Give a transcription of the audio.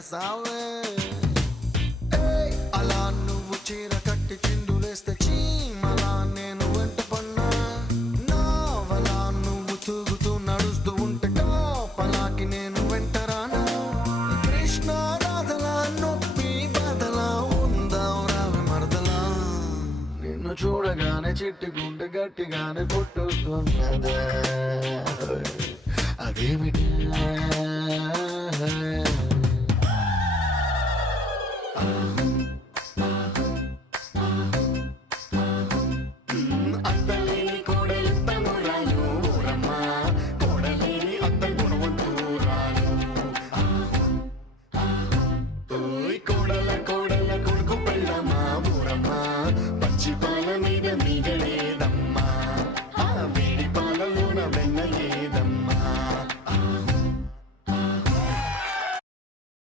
కాసావే. అలా నువ్వు చీర కట్టి చిందులేస్తే చీమలా నేను వెంట పన్నా. నావలా నువ్వు తూగుతూ నడుస్తూ ఉంటే టాపలాకి నేను వెంటరానా. కృష్ణ రాధలా నొప్పి బాధలా ఉందాం రావి మరదలా. నిన్ను చూడగానే చిట్టి గుండె గట్టిగానే కొట్టుతున్నదే. అదేమిటి